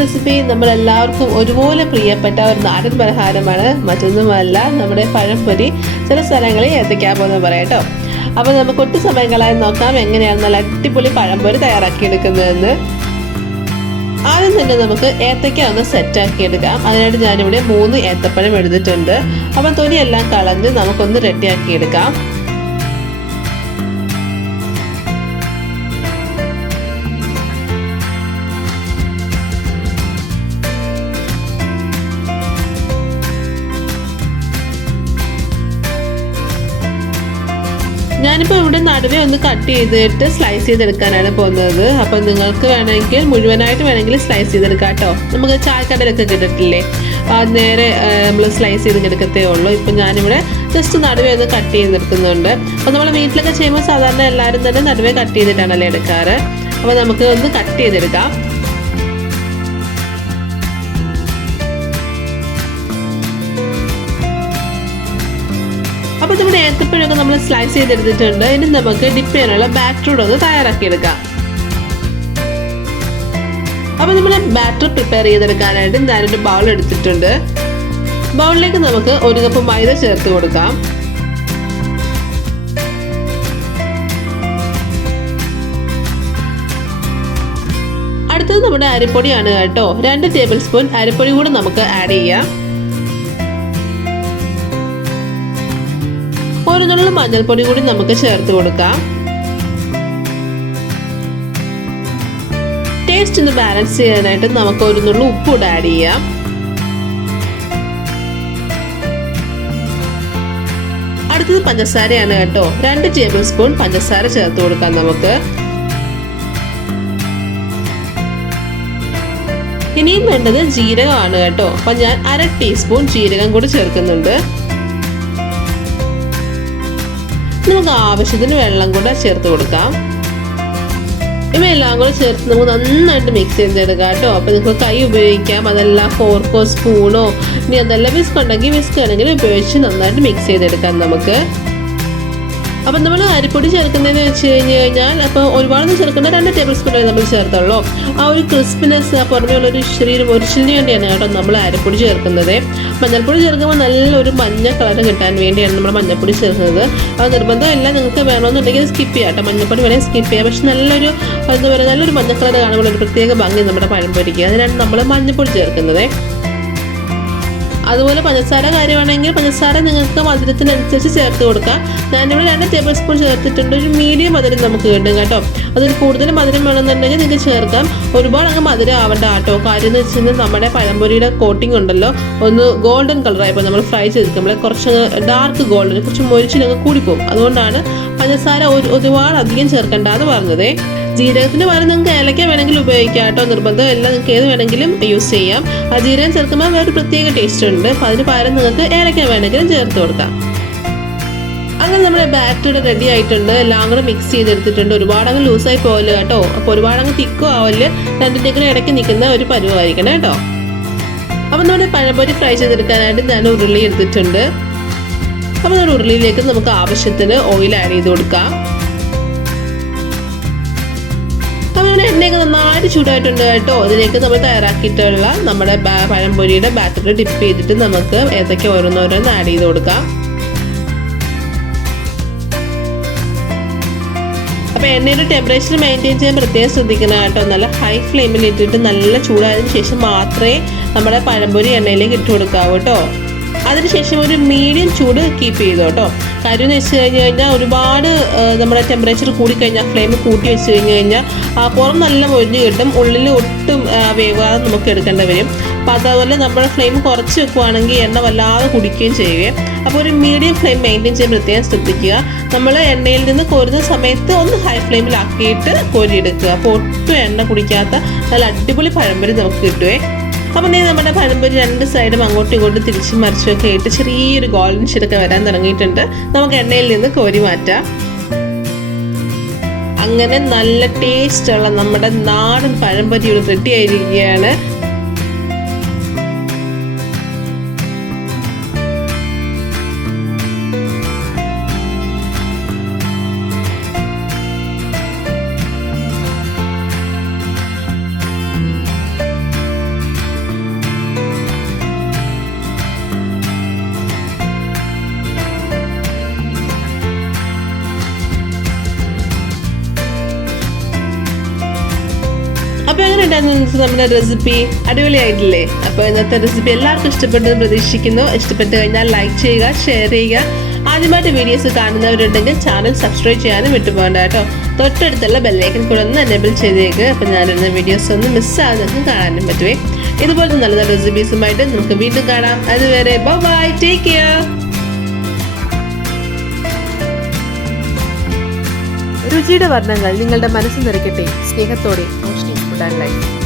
Recipe നമ്മളെല്ലാവർക്കും ഒരുപോലെ പ്രിയപ്പെട്ട ഒരു നാടൻ പലഹാരമാണ്. മറ്റൊന്നുമല്ല നമ്മുടെ പഴംപൊരി. ചില സ്ഥലങ്ങളിൽ ഏത്തയ്ക്കാപ്പം എന്ന് പറയാം കേട്ടോ. അപ്പോൾ നമുക്ക് ഒട്ടും സമയം കളയാൻ നോക്കാം എങ്ങനെയാണ് നല്ല അടിപൊളി പഴംപൊരി തയ്യാറാക്കിയെടുക്കുന്നതെന്ന്. ആദ്യം തന്നെ നമുക്ക് ഏത്തയ്ക്ക ഒന്ന് സെറ്റാക്കി എടുക്കാം. അതിനായിട്ട് ഞാനിവിടെ 3 ഏത്തപ്പഴം എടുത്തിട്ടുണ്ട്. അപ്പം തൊലിയെല്ലാം കളഞ്ഞ് നമുക്കൊന്ന് റെഡിയാക്കി എടുക്കാം. ഞാനിപ്പോൾ ഇവിടെ നടുവേ ഒന്ന് കട്ട് ചെയ്തിട്ട് സ്ലൈസ് ചെയ്തെടുക്കാനാണ് പോകുന്നത്. അപ്പം നിങ്ങൾക്ക് വേണമെങ്കിൽ മുഴുവനായിട്ട് വേണമെങ്കിൽ സ്ലൈസ് ചെയ്തെടുക്കാം കേട്ടോ. നമുക്ക് ചായക്കടയിലൊക്കെ കിട്ടിട്ടില്ലേ, അത് നേരെ നമ്മൾ സ്ലൈസ് ചെയ്തെടുക്കത്തേ ഉള്ളൂ. ഇപ്പം ഞാനിവിടെ ജസ്റ്റ് നടുവേ ഒന്ന് കട്ട് ചെയ്തെടുക്കുന്നുണ്ട്. അപ്പോൾ നമ്മൾ വീട്ടിലൊക്കെ ചെയ്യുമ്പോൾ സാധാരണ എല്ലാവരും തന്നെ നടുവേ കട്ട് ചെയ്തിട്ടാണല്ലേ എടുക്കാറ്. അപ്പോൾ നമുക്ക് ഒന്ന് കട്ട് ചെയ്തെടുക്കാം. അപ്പോൾ നമ്മുടെ ഏത്തപ്പഴമൊക്കെ നമ്മൾ സ്ലൈസ് ചെയ്തെടുത്തിട്ടുണ്ട്. ഇനി നമുക്ക് ഡിപ്പ് ചെയ്യാനുള്ള ബാറ്റർ ഒന്ന് തയ്യാറാക്കിയെടുക്കാം. അപ്പോൾ നമ്മൾ ബാറ്റർ പ്രിപ്പയർ ചെയ്തെടുക്കാനായിട്ട് ഞാനൊരു ബൗൾ എടുത്തിട്ടുണ്ട്. ബൗളിലേക്ക് നമുക്ക് 1 കപ്പ് മൈദ ചേർത്ത് കൊടുക്കാം. അടുത്തത് നമ്മുടെ അരിപ്പൊടിയാണ് കേട്ടോ. 2 ടേബിൾ സ്പൂൺ അരിപ്പൊടി കൂടെ നമുക്ക് ആഡ് ചെയ്യാം. 1 നുള്ളു മഞ്ഞൾപ്പൊടി കൂടി നമുക്ക് ചേർത്ത് കൊടുക്കാം. ടേസ്റ്റ് ഒന്ന് ബാലൻസ് ചെയ്യാനായിട്ട് നമുക്ക് 1 നുള്ളു ഉപ്പ് കൂടെ ആഡ് ചെയ്യാം. അടുത്തത് പഞ്ചസാരയാണ് കേട്ടോ. 2 ടേബിൾ സ്പൂൺ പഞ്ചസാര ചേർത്ത് കൊടുക്കാം നമുക്ക്. ഇനിയും വേണ്ടത് ജീരകമാണ് കേട്ടോ. അപ്പം ഞാൻ 1/2 ടീസ്പൂൺ ജീരകം കൂടി ചേർക്കുന്നുണ്ട്. നമുക്ക് ആവശ്യത്തിന് വെള്ളം കൂടെ ചേർത്ത് കൊടുക്കാം. ഇവയെല്ലാം കൂടെ ചേർത്ത് നമുക്ക് നന്നായിട്ട് മിക്സ് ചെയ്തെടുക്കാം കേട്ടോ. അപ്പോൾ നിങ്ങൾക്ക് കൈ ഉപയോഗിക്കാം, അതല്ല ഫോർക്കോ സ്പൂണോ, ഇനി അതല്ല വിസ്ക് ഉണ്ടെങ്കിൽ വിസ്ക് ആണെങ്കിൽ ഉപയോഗിച്ച് നന്നായിട്ട് മിക്സ് ചെയ്തെടുക്കാം നമുക്ക്. അപ്പം നമ്മൾ അരിപ്പൊടി ചേർക്കുന്നതെന്ന് വെച്ച് കഴിഞ്ഞാൽ അപ്പോൾ ഒരുപാടൊന്നും ചേർക്കേണ്ട 2 ടേബിൾ സ്പൂൺ നമ്മൾ ചേർത്തുള്ളൂ. ആ ഒരു ക്രിസ്പിനെസ്, ആ പുറമേയുള്ളൊരു ശരീരം ഒരിച്ചിലിന് വേണ്ടിയാണ് കേട്ടോ നമ്മൾ അരിപ്പൊടി ചേർക്കുന്നത്. മഞ്ഞൾപ്പൊടി ചേർക്കുമ്പോൾ നല്ലൊരു മഞ്ഞ കളർ കിട്ടാൻ വേണ്ടിയാണ് നമ്മൾ മഞ്ഞൾപ്പൊടി ചേർക്കുന്നത്. അത് നിർബന്ധമല്ല, നിങ്ങൾക്ക് വേണമെന്നുണ്ടെങ്കിൽ സ്കിപ്പ് ചെയ്യാം കേട്ടോ. മഞ്ഞൾപ്പൊടി വേണമെങ്കിൽ സ്കിപ്പ് ചെയ്യാം. പക്ഷെ നല്ലൊരു എന്താ പറയുക, നല്ലൊരു മഞ്ഞ കളർ കാണുമ്പോൾ ഒരു പ്രത്യേക ഭംഗി നമ്മുടെ പഴംപൊരിക്ക്. അതിനാണ് നമ്മൾ മഞ്ഞൾപ്പൊടി ചേർക്കുന്നത്. അതുപോലെ പഞ്ചസാര കാര്യമാണെങ്കിൽ പഞ്ചസാര നിങ്ങൾക്ക് മധുരത്തിനനുസരിച്ച് ചേർത്ത് കൊടുക്കാം. ഞാനിവിടെ 2 ടേബിൾ സ്പൂൺ ചേർത്തിട്ടുണ്ട്. ഒരു മീഡിയം മധുരം നമുക്ക് കിട്ടും കേട്ടോ. അതിൽ കൂടുതൽ മധുരം വേണമെന്നുണ്ടെങ്കിൽ നിങ്ങൾക്ക് ചേർക്കാം. ഒരുപാട് അങ്ങ് മധുരം ആവേണ്ട കേട്ടോ. കാര്യം എന്ന് വെച്ച് കഴിഞ്ഞാൽ നമ്മുടെ പഴംപൊരിയുടെ കോട്ടിംഗ് ഉണ്ടല്ലോ, ഒന്ന് ഗോൾഡൻ കളറായപ്പോൾ നമ്മൾ ഫ്രൈ ചെയ്തിരിക്കുമ്പോൾ കുറച്ച് ഡാർക്ക് ഗോൾഡൻ, കുറച്ച് മൊരിച്ചിലങ്ങ് കൂടിപ്പോകും. അതുകൊണ്ടാണ് പഞ്ചസാര ഒരുപാട് അധികം ചേർക്കേണ്ടതെന്ന് പറഞ്ഞത്. ജീരകത്തിന് പകരം നിങ്ങൾക്ക് ഏലക്ക വേണമെങ്കിൽ ഉപയോഗിക്കാം കേട്ടോ. നിർബന്ധമല്ല, നിങ്ങൾക്ക് ഏത് വേണമെങ്കിലും യൂസ് ചെയ്യാം. ആ ജീരകം ചേർക്കുമ്പോൾ വേറൊരു പ്രത്യേക ടേസ്റ്റ് ഉണ്ട്. അപ്പോൾ അതിന് പകരം നിങ്ങൾക്ക് ഏലക്ക വേണമെങ്കിലും ചേർത്ത് കൊടുക്കാം. അങ്ങനെ നമ്മുടെ ബാറ്റർ റെഡി ആയിട്ടുണ്ട്. എല്ലാം കൂടെ മിക്സ് ചെയ്തെടുത്തിട്ടുണ്ട്. ഒരുപാടങ്ങ് ലൂസായി പോകല് കേട്ടോ. അപ്പോൾ ഒരുപാടങ്ങ് തിക്കോ ആവല്, രണ്ടിൻ്റെയും ഇടയ്ക്ക് നിൽക്കുന്ന ഒരു പരുവായിരിക്കണം കേട്ടോ. അപ്പം നമ്മുടെ പഴംപൊരി ഫ്രൈ ചെയ്തെടുക്കാനായിട്ട് ഞാൻ ഉരുളി എടുത്തിട്ടുണ്ട്. അപ്പോൾ നമ്മുടെ ഉരുളിയിലേക്ക് നമുക്ക് ആവശ്യത്തിന് ഓയിൽ ആഡ് ചെയ്ത് കൊടുക്കാം. അങ്ങനെ എണ്ണയൊക്കെ നന്നായിട്ട് ചൂടായിട്ടുണ്ട് കേട്ടോ. അതിലേക്ക് നമ്മൾ തയ്യാറാക്കിയിട്ടുള്ള നമ്മുടെ പഴംപൊരിയുടെ ബാറ്ററിൽ ഡിപ്പ് ചെയ്തിട്ട് നമുക്ക് ഏതൊക്കെ ഓരോന്നോരോന്ന് ആഡ് ചെയ്ത് കൊടുക്കാം. അപ്പോൾ എണ്ണയുടെ ടെമ്പറേച്ചർ മെയിൻറ്റെയിൻ ചെയ്യാൻ പ്രത്യേകം ശ്രദ്ധിക്കണം കേട്ടോ. നല്ല ഹൈ ഫ്ലെയിമിൽ ഇട്ടിട്ട് നല്ല ചൂടായതിനു ശേഷം മാത്രമേ നമ്മുടെ പഴംപൊരി എണ്ണയിലേക്ക് ഇട്ട് കൊടുക്കാവൂ കേട്ടോ. അതിനുശേഷം ഒരു മീഡിയം ചൂട് കീപ്പ് ചെയ്തു കേട്ടോ. കാര്യം എന്ന് വെച്ച് കഴിഞ്ഞാൽ ഒരുപാട് നമ്മുടെ ടെമ്പറേച്ചർ കൂടിക്കഴിഞ്ഞാൽ, ഫ്ലെയിം കൂട്ടി വെച്ച് കഴിഞ്ഞാൽ പുറം നല്ല മൊരിഞ്ഞ് കിട്ടും, ഉള്ളിൽ ഒട്ടും വേവാതെ നമുക്ക് എടുക്കേണ്ടി വരും. അപ്പോൾ അതുപോലെ നമ്മുടെ ഫ്ലെയിം കുറച്ച് വെക്കുവാണെങ്കിൽ എണ്ണ വല്ലാതെ കുടിക്കുകയും ചെയ്യുക. അപ്പോൾ ഒരു മീഡിയം ഫ്ലെയിം മെയിൻറ്റെയിൻ ചെയ്യാൻ പ്രത്യേകം ശ്രദ്ധിക്കുക. നമ്മൾ എണ്ണയിൽ നിന്ന് കോരുന്ന സമയത്ത് ഒന്ന് ഹൈ ഫ്ലെയിമിലാക്കിയിട്ട് കോരിയെടുക്കുക. അപ്പോൾ ഒട്ടും എണ്ണ കുടിക്കാത്ത നല്ല അടിപൊളി പഴംപൊരി നമുക്ക് കിട്ടുവേ. അപ്പം നമ്മുടെ പഴംപൊരി 2 സൈഡും അങ്ങോട്ടും ഇങ്ങോട്ടും തിരിച്ചും മറിച്ചൊക്കെ ആയിട്ട് ചെറിയൊരു ഗോൾഡൻ ഷെയ്ഡൊക്കെ വരാൻ തുടങ്ങിയിട്ടുണ്ട്. നമുക്ക് എണ്ണയിൽ നിന്ന് കോരി മാറ്റാം. അങ്ങനെ നല്ല ടേസ്റ്റുള്ള നമ്മുടെ നാടൻ പഴംപൊരി ഇവിടെ റെഡി ആയിരിക്കുകയാണ്. ഉണ്ടായിരുന്നു നമ്മുടെ റെസിപ്പി? അടിപൊളിയായിട്ടില്ലേ? അപ്പോൾ ഇന്നത്തെ റെസിപ്പി എല്ലാവർക്കും ഇഷ്ടപ്പെട്ടെന്ന് പ്രതീക്ഷിക്കുന്നു. ഇഷ്ടപ്പെട്ട് കഴിഞ്ഞാൽ ലൈക്ക് ചെയ്യുക, ഷെയർ ചെയ്യുക. ആദ്യമായിട്ട് വീഡിയോസ് കാണുന്നവരുണ്ടെങ്കിൽ ചാനൽ സബ്സ്ക്രൈബ് ചെയ്യാനും വിട്ടുപോകണ്ട കേട്ടോ. തൊട്ടടുത്തുള്ള ബെല്ലൈക്കൻ കൂടെ ഒന്ന് എനേബിൾ ചെയ്തേക്ക്. അപ്പോൾ ഞാനിടുന്ന വീഡിയോസ് ഒന്നും മിസ്സാകാതെ നിങ്ങൾക്ക് കാണാനും പറ്റുമേ. ഇതുപോലത്തെ നല്ല നല്ല റെസിപ്പീസുമായിട്ട് നമുക്ക് വീണ്ടും കാണാം. അതുവരെ ബൈ, ടേക്ക് കെയർ. രുചിയുടെ വർണ്ണങ്ങൾ നിങ്ങളുടെ മനസ്സ് നിറയ്ക്കട്ടെ. സ്നേഹത്തോടെ റോഷ്നി ഫുഡ് ആൻഡ് ലൈഫ്.